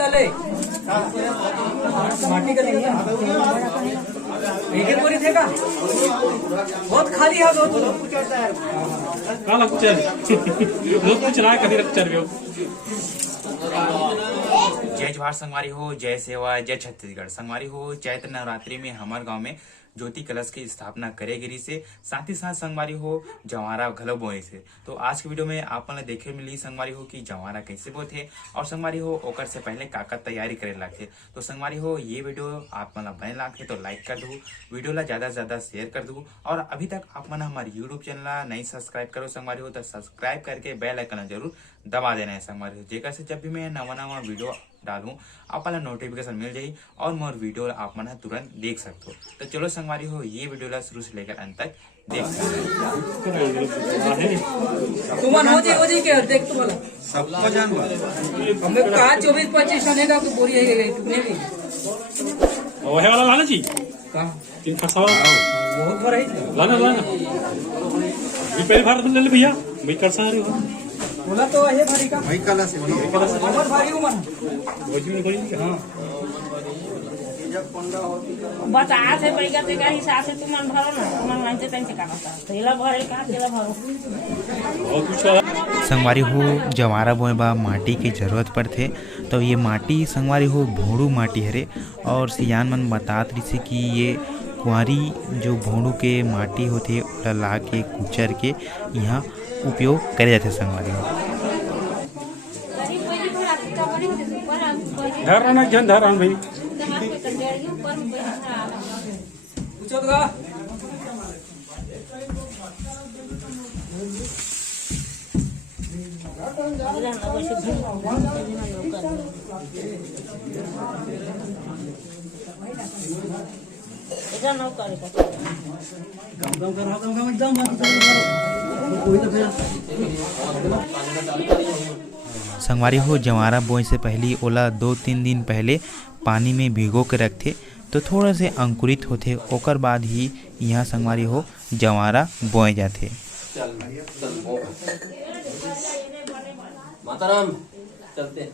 तले माटी का नहीं एक बोरी थे का बहुत खाली है बहुत काला कुछ रोज कुछ रहा कभी रख चल जय जवाहर संगवारी हो, जय सेवा, जय छत्तीसगढ़। संगवारी हो, चैत्र नवरात्रि में हमारे गांव में ज्योति कलश की स्थापना करे गिरी से साथ ही साथ संगवारी हो जवारा घलो बोए से। तो आज की वीडियो में आप मन देखे मिली संगवारी हो कि जवारा कैसे बोथे और संगवारी हो ओकर से पहले काका तैयारी करे लागे। तो संगवारी हो ये वीडियो आप मन बने लागे तो लाइक कर दू, वीडियो ला ज्यादा से ज्यादा शेयर कर दू और अभी तक आप मन हमारे यूट्यूब चैनल ला नहीं सब्सक्राइब करो संगवारी हो तो सब्सक्राइब करके बेल आइकन जरूर दबा देना है संगवारी हो, जेकर से जब भी मैं नवा वीडियो डालूं आप नोटिफिकेशन मिल जाये और मोर वीडियो आप मन तुरंत देख सकते हो। तो चलो संगवारी हो ये वीडियो ला शुरू से लेकर अंत तक देख सकते हो जी के देख तो बोला सबको जान हमें कहा 24-25 आने का कोई बोरी है टुकने भी वह वाला लाना जी कहां 3 खसा वाला बहुत बड़ा है लाना ये पहले भारत में ले ले भैया मैं कर सा रही हूं बोला तो है भारी का भाई कला से बहुत भारी हूं मन भोजी में करी हां बता से पैसा के हिसाब से तुम भरो ना तुम मानते तंचे का बता तेला भरे का तेला भरो और कुछ संगवारी हो जवारा बोए बा माटी की जरूरत पड़ते। तो ये माटी संगवारी हो भोड़ू माटी हरे और सियान मन बतात रही कि ये कुंवारी जो भोड़ू के माटी होते ओला ला के कुचर के यहाँ उपयोग करे जाते संगवारी हो। धरना जन धरन भाई संगवारी हो जवारा बोए से पहले ओला 2-3 दिन पहले पानी में भिगो के रखते तो थोड़ा से अंकुरित होते ओकर बाद ही यहाँ संगवारी हो जवारा बोए जाते। माताराम चलते हैं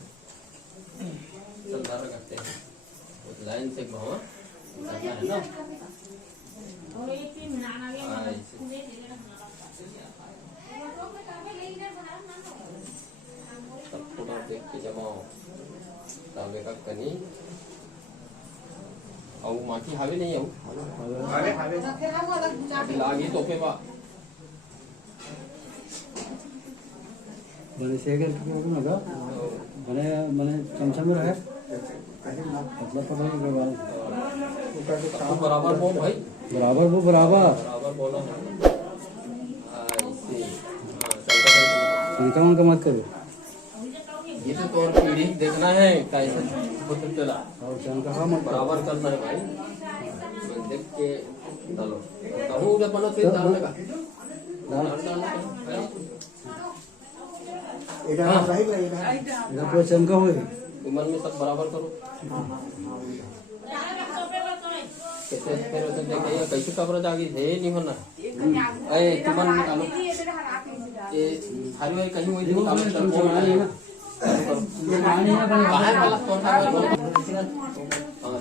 चल धारा करते हैं लाइन से भावा करना है ना थोड़ा देख के जमाओ तावे का कनी और माटी हावे नहीं हावे लागे तो पे बा बने सेकर के ना का बने बने चमचम रहे मतलब पता नहीं करवा बराबर बोल भाई बराबर वो बराबर बोलो शंका उनका मत करो ये तो तौर पीढ़ी देखना है कैसे पता चला और शंका मत बराबर करना है भाई मैं देख के डालो कहूँ उधर बनो फिर डालने का इधर पूरा चमका हुए उम्र में सब बराबर करो कैसे फिर उसे देखिए कैसे कब्र जागी है नहीं होना ए तुमन निकालो ये हरी भाई कहीं हुई निकालो चल फोन आया ना बाहर वाला कौन था हां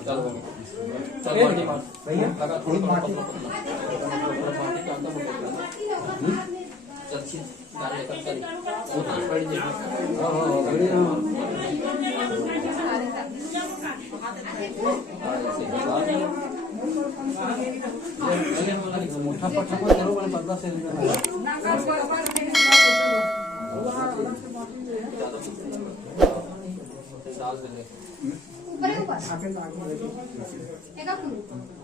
चल हो चल माटी मार भैया लगा थोड़ी माटी माटी का अंदर चल छी गाड़ी लेकर चल वो तो बड़ी जगह हां बढ़िया मोटा पट्टा पर करो वाला 15 से ऊपर एक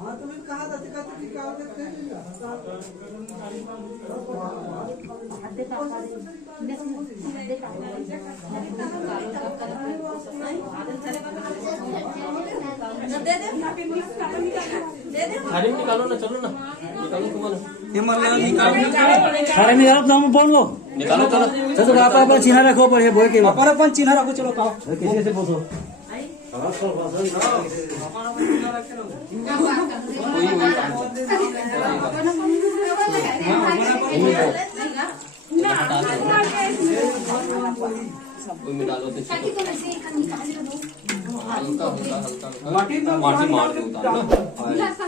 हां तुम कहां जाते कि क्या होते थारी निकालो ना चलो ना निकालो तुम्हारा ये मल्ला निकाल सारे में आप नाम बोल लो निकालो चलो तो आप चिन्ह रखो पर बोल के अपन चिन्ह रखो चलो कहो कैसे से बोलो डालो माटी मार के उतार ना सब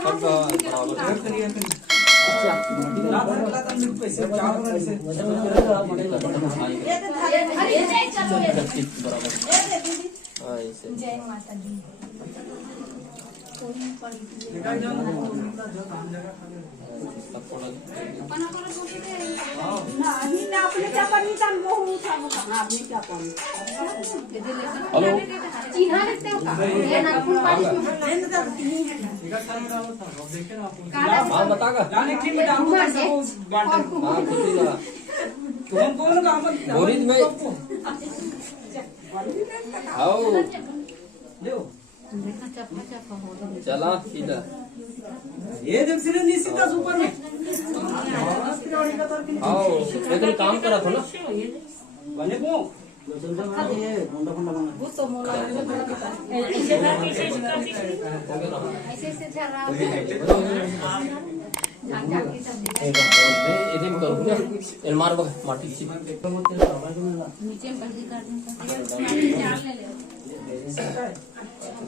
जय माता दी। हाँ बतागा बोरित में आओ चला सीधा ये जब सिरे निश्चित ऊपर में आओ लेकिन काम करा था ना बने को इधर में करूँगा एलमार बग माटी सी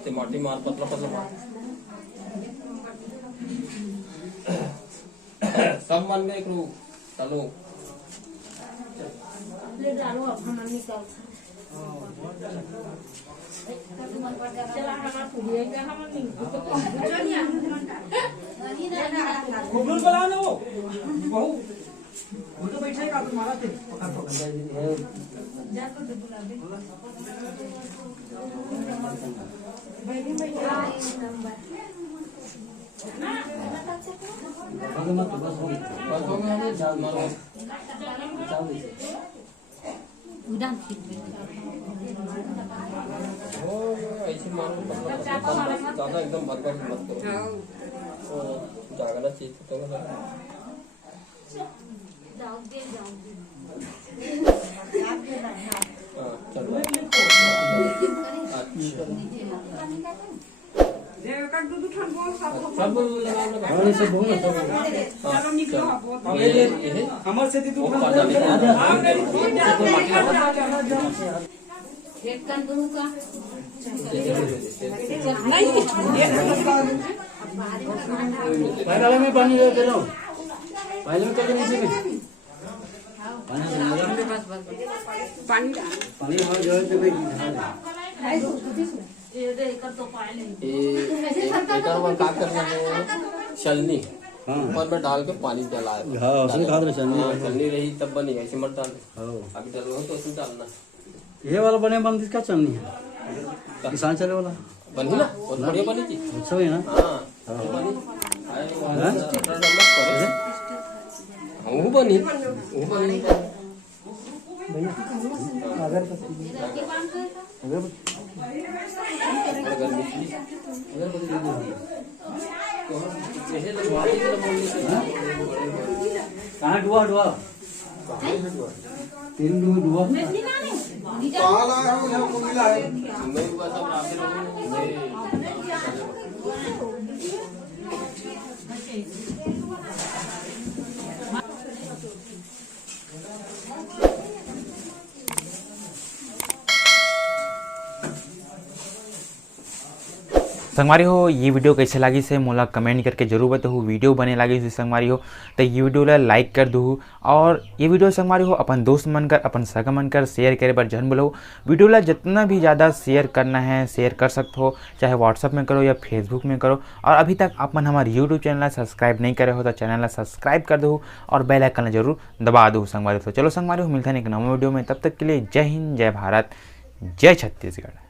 ते माटी मार पतला पतला मार सब मन में एक रू चलो खूबल बोला ना वो बहू वो तो बैठेगा तुम्हारा थे ऐसे मारो ज्यादा एकदम बर्बाद मत करो जागना चाहिए तो हमारे से तू पहले में पानी दे रहा हूँ पहले में करके नीचे में पानी हमारे जो है तो एक क्या करना है छलनी ऊपर में डाल के पानी जलाए छलनी रही तब बनी ऐसे मत डाल अभी डलो तो उसमें डालना ये वाला बने बंद इसका चलनी है किसान चले वाला बनी ना बहुत बढ़िया बनी थी अच्छा है ना हाँ बनी वो बनी कहाँ डुआ डुआ तीन डुआ कहाँ लाए हो यहाँ को मिला है संगवारी हो ये वीडियो कैसे लगी से मोला कमेंट करके जरूर बताओ। वीडियो बने लगी से संगवारी हो तो ये वीडियो ला लाइक कर दू और ये वीडियो संगवारी हो अपन दोस्त मन कर अपन सगा मन कर शेयर करे पर जन बोलो। वीडियो ला जितना भी ज़्यादा शेयर करना है शेयर कर सकते हो, चाहे व्हाट्सअप में करो या फेसबुक में करो। और अभी तक अपन हमारे यूट्यूब चैनल सब्सक्राइब नहीं करे हो तो चैनल ला सब्सक्राइब कर दो और बेल आइकन जरूर दबा दो संगवारी। तो चलो संगवारी हो मिलता है एक नवा वीडियो में, तब तक के लिए जय हिंद, जय भारत, जय छत्तीसगढ़।